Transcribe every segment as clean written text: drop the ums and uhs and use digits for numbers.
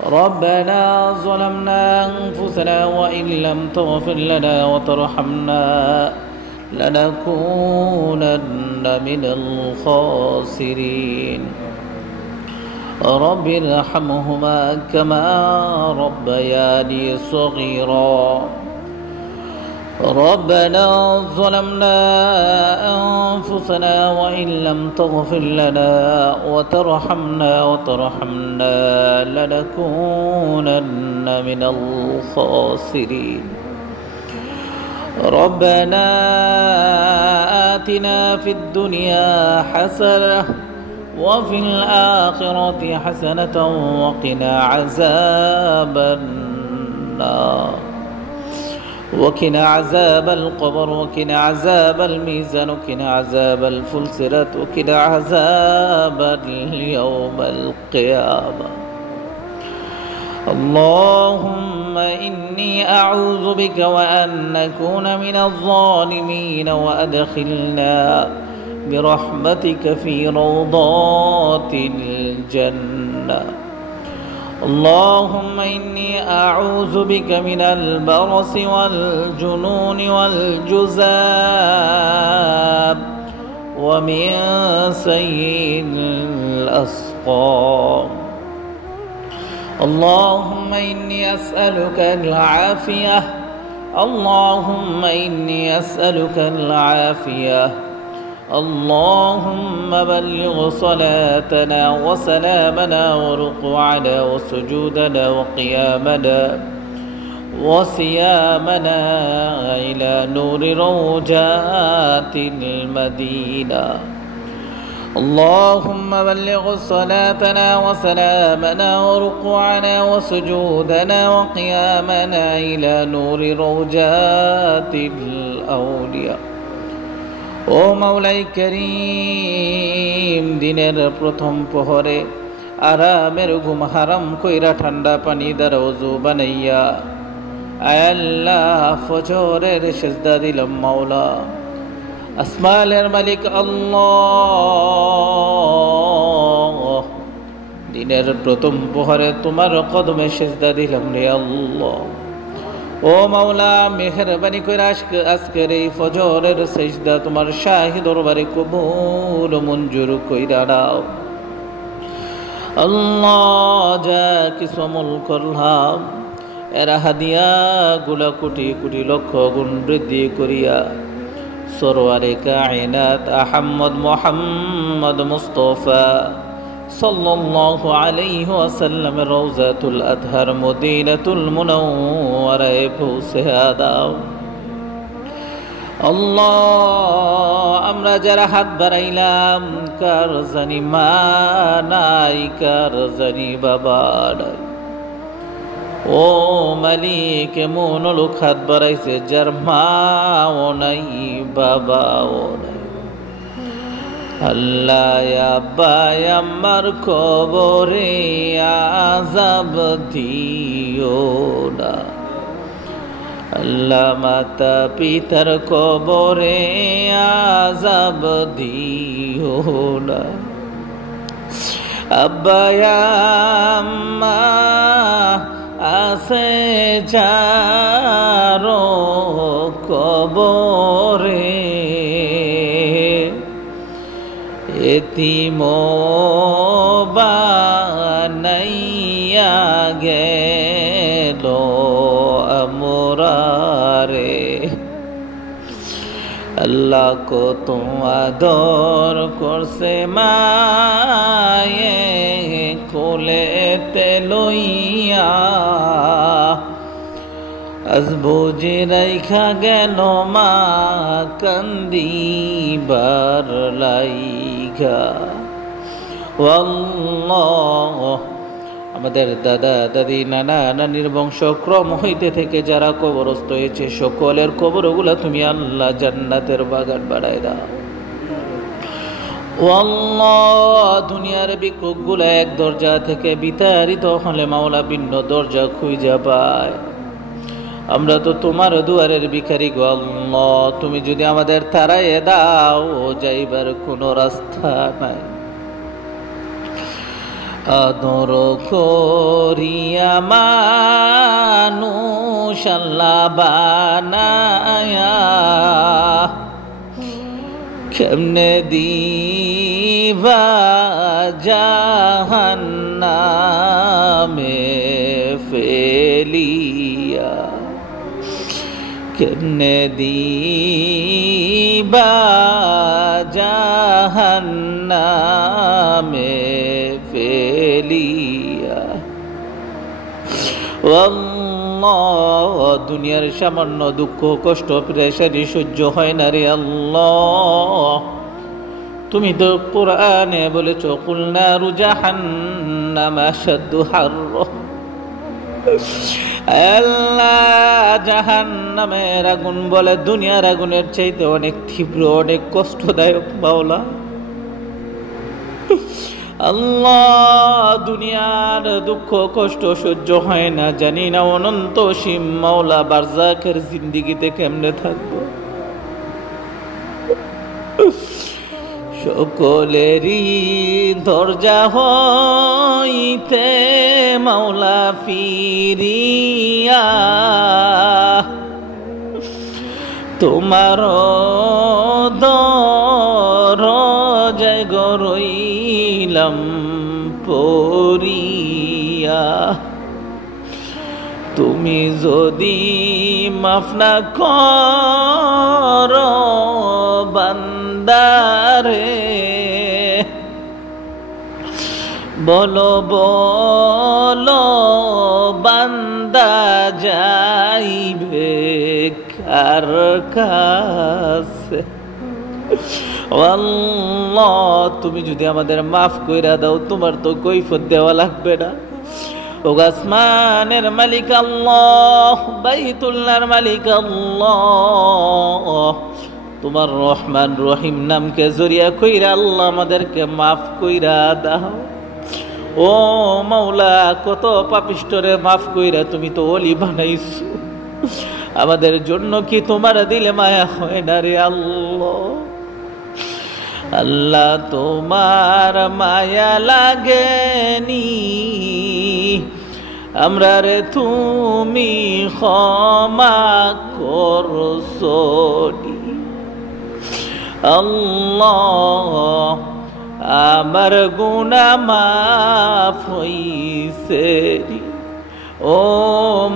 ربنا ظلمنا أنفسنا وإن لم تغفر لنا وترحمنا لنكونن من الخاسرين رب ارحمهما كما ربياني صغيرا ربنا ظلمنا أنفسنا وإن لم تغفر لنا وترحمنا لنكونن من الخاسرين ربنا آتنا في الدنيا حسنة وفي الآخرة حسنة وقنا عذاب النار وقنا عذاب القبر وقنا عذاب الميزان وقنا عذاب الفلسرة وقنا عذاب اليوم القيامة اللهم إني أعوذ بك وأن نكون من الظالمين وأدخلنا برحمتك في روضات الجنة اللهم إني أعوذ بك من البرص والجنون والجذام ومن سيء الأسقام اللهم إني أسألك العافية اللهم إني أسألك العافية اللهم بلغ صلاتنا وسلامنا وركوعنا وسجودنا وقيامنا وصيامنا إلى نور روجات المدينة اللهم بلغ صلاتنا وسلامنا وركوعنا وسجودنا وقيامنا إلى نور روجات الأولياء ও মাওলাই করিম দিনের প্রথম প্রহরে আরামের ঘুম হারাম কইরা ঠান্ডা পানি দ্বারা ওযু বানাইয়া আয় আল্লাহ ফজরের সিজদা দিলাম মাওলা আসমানের মালিক আল্লাহ দিনের প্রথম প্রহরে তোমার কদমে সিজদা দিলাম রে আল্লাহ ও মাওলা মেহেরবানি করে আজকের এই ফজরের সিজদা তোমার শাহী দরবারে কবুল মঞ্জুর কইরা দাও আল্লাহ যা কিছু আমল করলাম এরা হাদিয়া গুলা কোটি কোটি লক্ষ গুণ বৃদ্ধি করিয়া সরওয়ারে কায়নাত আহমদ মুহাম্মদ মুস্তাফা সাল্লাল্লাহু আলাইহি ওয়াসাল্লাম রওজাতুল আতহার মদিনাতুল মুনাওয়ারায় পৌঁছে দাও আল্লাহ আমরা যারা হাত বাড়াইলাম কার জানি মা নাই কার জানি বাবা নাই ও মালিক এমন লোক হাত বাড়াইছে যার মাও নাই বাবাও নাই আল্লাহ আব্বা আমার কবরে আযাব দিও না আল্লাহ মাতা পিতার কবরে আযাব দিও না আব্বা আম্মা আছে যারো কবরে এতিম বানাইয়া গেল আমরারে আল্লাহ কত আদর করছে মায়ে কোলেতে লইয়া আজ বুঝে রাইখা গেল মা কান্দিবার লাইগা আল্লাহ আমাদের দাদা দাদি নানা নানির বংশক্রম হইতে থেকে যারা কবরস্থ হয়েছে সকলের কবরগুলা তুমি আল্লাহ জান্নাতের বাগান বানায় দাও ও আল্লাহ দুনিয়ার ভিক্ষুকগুলা এক দরজা থেকে বিতাড়িত হলে মাওলা ভিন্ন দরজা খুঁজা পায় আমরা তো তোমার দুয়ারের ভিখারি গো আল্লাহ তুমি যদি আমাদের তাড়াইয়ে দাও যাইবার কোনো রাস্তা নাই আদর করিয়া মানুষ আল্লাহ বানায়া কেমনে দিবা জাহান্নামে ফেলিয়া, কেমনে দিবা জাহান্নামে ফেলিয়া। আল্লাহ, দুনিয়ার সামান্য দুঃখ কষ্ট প্রেশারি সহ্য হয় না রে আল্লাহ। তুমি তো কোরআনে বলেছ কুল নারু জাহান্নাম আশাদ্দু হাররা। আল্লাহ, জাহান্নামের আগুন বলে দুনিয়ার আগুনের চাইতে অনেক তীব্র, অনেক কষ্টদায়ক মাওলা। আল্লাহ, দুনিয়ার দুঃখ কষ্ট সহ্য হয় না, জানি না অনন্ত সীম মাওলা বারজাখের জিন্দেগিতে কেমনে থাকবো। সকলেরই দরজা হইতে মাওলা ফিরিয়া তোমার দরজায় রইলাম পড়িয়া। তুমি যদি মাফ না করো বান্দারে, বলো বলো বান্দা যাইবে কার কাছে। আল্লাহ, তুমি যদি আমাদের মাফ কইরা দাও, তোমার তো কৈফিয়ত দেওয়া লাগবে না। ও আসমানের মালিক আল্লাহ, বাইতুল্লাহর মালিক আল্লাহ, তোমার রহমান রহিম নামকে জরিয়া কইরা আল্লাহ আমাদেরকে মাফ কইরা দাও। ও মাওলা, কত পাপিষ্ঠরে মাফ কইরা তুমি তো ওলি বানাইছো, আমাদের জন্য কি তোমার দিলে মায়া হয় না রে আল্লাহ? আল্লাহ, তোমার মায়া লাগেনি আমরা রে তুমি ক্ষমা করছো। আল্লাহ, আমার গুনাহ মাফ হইছে। ও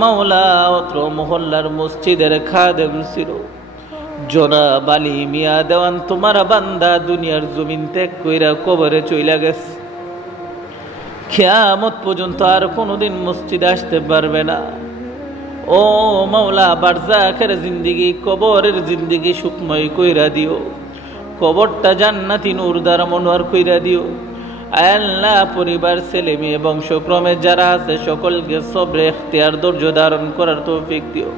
মাওলা, অত্র মহল্লার মসজিদের খাদেম ছিল জনাব আলী মিয়া দেওয়ান, তোমার বান্দা দুনিয়ার জমিন ত্যাগ কইরা কবরে চইলা গেছে। কিয়ামত পর্যন্ত আর কোনোদিন মসজিদে আসতে পারবে না। ও মাওলা, বারজাখের জিন্দেগি কবরের জিন্দেগি সুখময় কইরা দিও, কবরটা জান্নাতি নূর দ্বারা মনোয়ার কইরা দিও। আল্লাহ, পরিবার ছেলে মেয়ে বংশক্রমে যারা আছে সকলকে সবরে ইখতিয়ার ধৈর্য ধারণ করার তৌফিক দিও।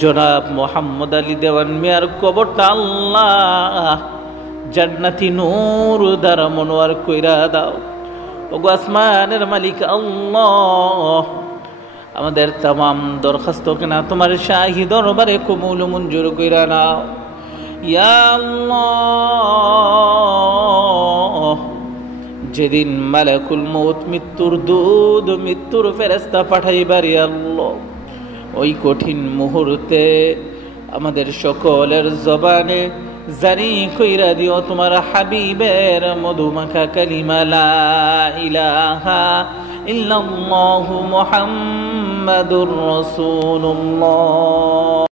জনাব মোহাম্মদ আলী দেওয়ান মিয়ার কবরটা আল্লাহ জান্নাতি নূর দ্বারা মনোয়ার কইরা দাও। ওগো আসমানের মালিক আল্লাহ, আমাদের তামাম দরখাস্ত কেনা তোমার শাহী দরবারে কবুল মঞ্জুর কইরা নাও। ইয়া আল্লাহ, যেদিন মালাকুল মউত মৃত্যুর দূত মৃত্যুর ফেরেশতা পাঠাইবারে আল্লাহ, ওই কঠিন মুহূর্তে আমাদের সকলের জবানে জারি কইরা দিও তোমার হাবিবের মধুমাখা কালিমা লা ইলাহা ইল্লাল্লাহু মুহাম্মাদুর রাসূলুল্লাহ।